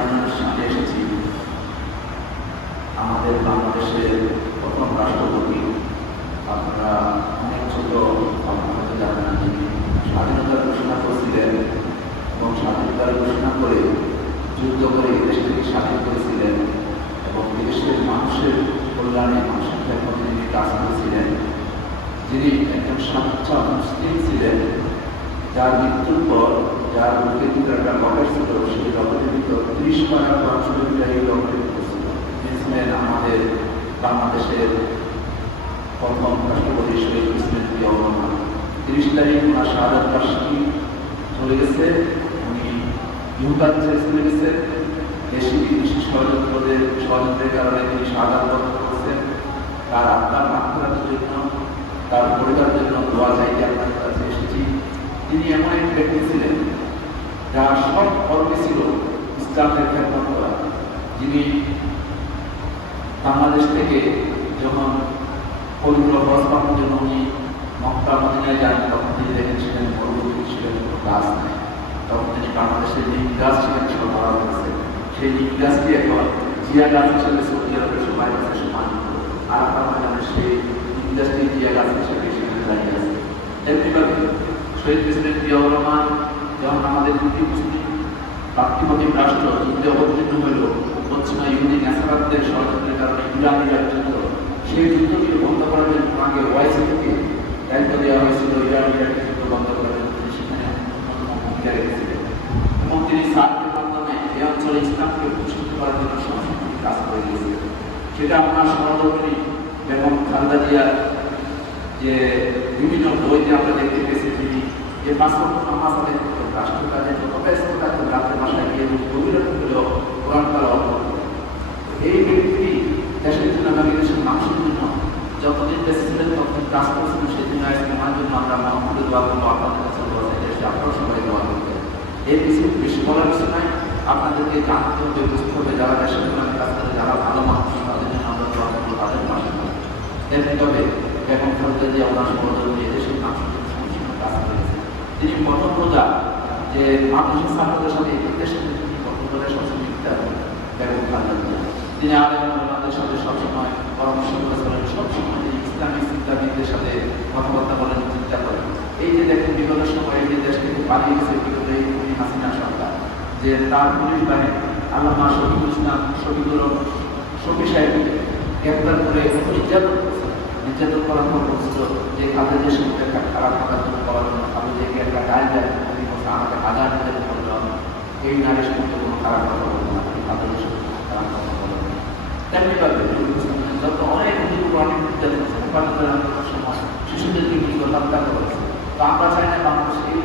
আপনাদের সামনে এসেছি আমাদের বাংলাদেশের প্রথম রাষ্ট্রপতি। আপনারা অনেক ছোট, আপনারা তো জানেন না, তিনি স্বাধীনতার ঘোষণা করেছিলেন এবং স্বাধীনতার ঘোষণা করে যুদ্ধ করে দেশটিকে স্বাধীন করেছিলেন এবং দেশের মানুষের কল্যাণে, মানুষের খেদমতে তিনি কাজ করেছিলেন। যিনি একজন সাচ্চা মুসলিম ছিলেন, যার মৃত্যুর পর যার বুকের ভিতরে একটা রকেট ছিল, সেই রকেটের ভিতর 30 পারা কোরআন এই রকেট ছিল। তিনি ছিলেন আমাদের বাংলাদেশের প্রথম রাষ্ট্রপতি শহীদ প্রেসিডেন্ট জিয়াউর রহমান। 30 তারিখ ওনার শাহাদাত বার্ষিকী চলে গেছে। উনি ইহুদাতে চলে গেছে। দেশি বিদেশি ষড়যন্ত্রের কারণে তিনি শাহাদাত বরণ করেছেন। তার আত্মার মাগফিরাতের জন্য, তার পরিবারের জন্য দোয়া চাইতে আপনাদের কাছে এসেছি। তিনি এমন এক ব্যক্তি ছিলেন যার সব কর্মে ছিল ইসলামের খেদমত করা। যিনি বাংলাদেশ থেকে যখন পবিত্র হজ পালনের জন্য উনি মক্কা মদিনায় যান, তখন তিনি দেখেছিলেন মরুভূমি ছিলেন, কোনো গাছ নেই। তখন তিনি বাংলাদেশের নিম গাছ ছিলেন সব ধরা হয়েছে। সেই নিম গাছটি এখন জিয়া গাছ হিসেবে সৌদি আরবের সবাই কাছে সম্মান। আর আপনার সেই নিম গাছটি জিয়া গাছ হিসেবে সেখানে দাঁড়িয়ে আছে। এমনিভাবে শহীদ প্রেসিডেন্ট জিয়াউর রহমান যখন আমাদের দ্বিতীয় মুসলিম পার্থিবতিম রাষ্ট্র যুদ্ধে অবতীর্ণ হইল, পশ্চিমা ইহুদি ন্যাসারাতদের ষড়যন্ত্রের কারণে ইরান যুদ্ধ, সেই যুদ্ধটিকে বন্ধ করার জন্য আগে ওয়াইসি থেকে দায়িত্ব দেওয়া হয়েছিল ইরানের যুদ্ধ বন্ধ করার জন্য। তিনি সেখানে অন্যতম ভূমিকা রেখেছিলেন এবং তিনি সার্কের মাধ্যমে এই অঞ্চলে ইসলামকে প্রতিষ্ঠিত করার জন্য সরাসরি কাজ করে গিয়েছিলেন। সেটা আপনার সহধর্মিণী বেগম খালেদা জিয়ার যে বিভিন্ন বইতে আমরা দেখতে পেয়েছি, তিনি যে 5 ওয়াক্ত নামাজ আদায় করতেন, রাষ্ট্র কাজে যত ব্যস্ত থাকতেন, রাতের বাসায় গিয়ে গভীর হলেও কোরআন তেলাওয়াত করতেন। এই ব্যক্তি দেশের জন্য আগামী দেশের মানুষের জন্য যতদিন বেঁচে ছিলেন ততদিন কাজ করছিলেন। সেই জন্য আমার জন্য আমরা মন করে দোয়া করবো, আপনাদের কাছে দোয়া চাইতে এসে আপনারা সবাই দোয়া করবেন। এই কিছু বেশি বলার কিছু নাই, আপনাদেরকে জানতে হবে, বুঝতে হবে, যারা দেশের জন্য কাজ করে, যারা ভালো মানুষ, তাদের জন্য আমরা দোয়া করবো, তাদের পাশে এমনি তবে এখন খালেদা জিয়া ওনার সহযোগী এদেশের মানুষের জন্য সবসময় কাজ করেছে। তিনি প্রথম প্রজা যে মানুষের ছাত্রদের সাথে দেশের তিনি প্রথম প্রজা সহযোগিতা বেগম খালেদা জিয়া। তিনি আমাদের সাথে সবসময় পরামর্শ করেছিলেন, সবসময় তিনি ইসলামিক চিন্তাবিদদের সাথে কথাবার্তা বলেন, চিন্তা করেন। এই যে দেখেন বিগত সময়ে যে দেশ থেকে পালিয়ে গেছে বিগত এই হাসিনা সরকার, যে তার পুলিশ বাহিনী আল্লামা শফিকুল ইসলাম শফি সাহেবকে গ্রেপ্তার করে নির্যাতন করার পর বলছিল যে খালেদা জিয়ার সঙ্গে একটা খারাপ থাকার জন্য করার জন্য খালেদা জিয়াকে একটা গায়ে দেয়, আমাকে হাজার নির্যাতন করতে হবে, এই নারীর সঙ্গে কোনো খারাপ কথা বলবো না, খালেদা জিয়ার সঙ্গে খারাপ কথা বলবো না। তেমনিভাবে যত অনেক অনেক নির্যাতন সময় শিশুদেরকে কিন্তু হত্যা করেছে। তো আমরা চাই না বাংলাদেশ এই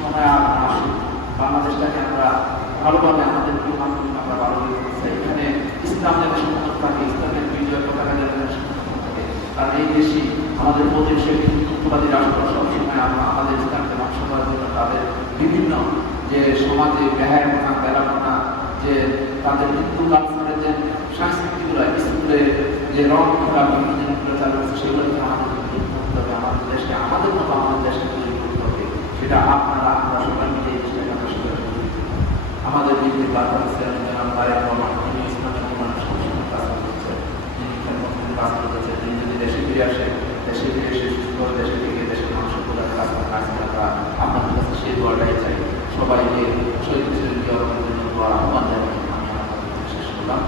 সময় আর আসে, বাংলাদেশটাকে আমরা ভালোভাবে আমাদের আমরা ভালো চাই। এখানে ইসলাম যাতে সংগঠন থাকে, ইসলামের বিজয় পতাকা যাতে সংগঠন থাকে। কারণ এই দেশই আমাদের প্রতিবেশী হিন্দুত্ববাদী রাষ্ট্র, সবসময় আমরা আমাদের ইসলামকে ধ্বংস করার জন্য তাদের বিভিন্ন যে সমাজে ব্যয়াপনা বেড়াপনা, যে তাদের হিন্দু কালচারের যে সংস্কৃতিগুলো স্কুলে যে রং খেলা বিভিন্ন জিনিসগুলো চালু হচ্ছে, সেগুলোকে আমাদের করতে হবে, আমাদের দেশকে আমাদের মতো আমাদের দেশকে তৈরি করতে হবে। সেটা আপনারা আমরা সবাই মিলে এই দেশটাকে আমরা সবাই আমাদের বিরুদ্ধে বার্তা তিনি ইসলামের জীবনে সবসময় কাজ করছে, তিনি কাজ করেছে। তিনি যদি দেশে ফিরে আসে, দেশে ফিরে এসে সুস্থ করে দেশে ফিরে দেশের মানুষের প্রধান কাজ আমরা আপনাদের কাছে সেই দোয়াটাই চাই। সবাইকে শহীদ প্রেসিডেন্ট জিয়াউর রহমানের জন্য দোয়ার আহ্বান জানিয়ে আমি আমার শেষ করলাম।